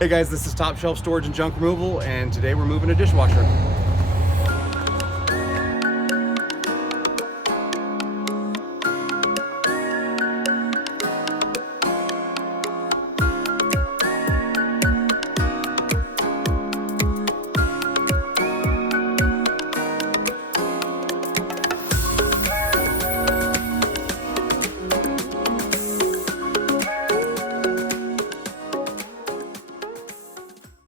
Hey guys, this is Top Shelf Storage and Junk Removal, and today we're moving a dishwasher.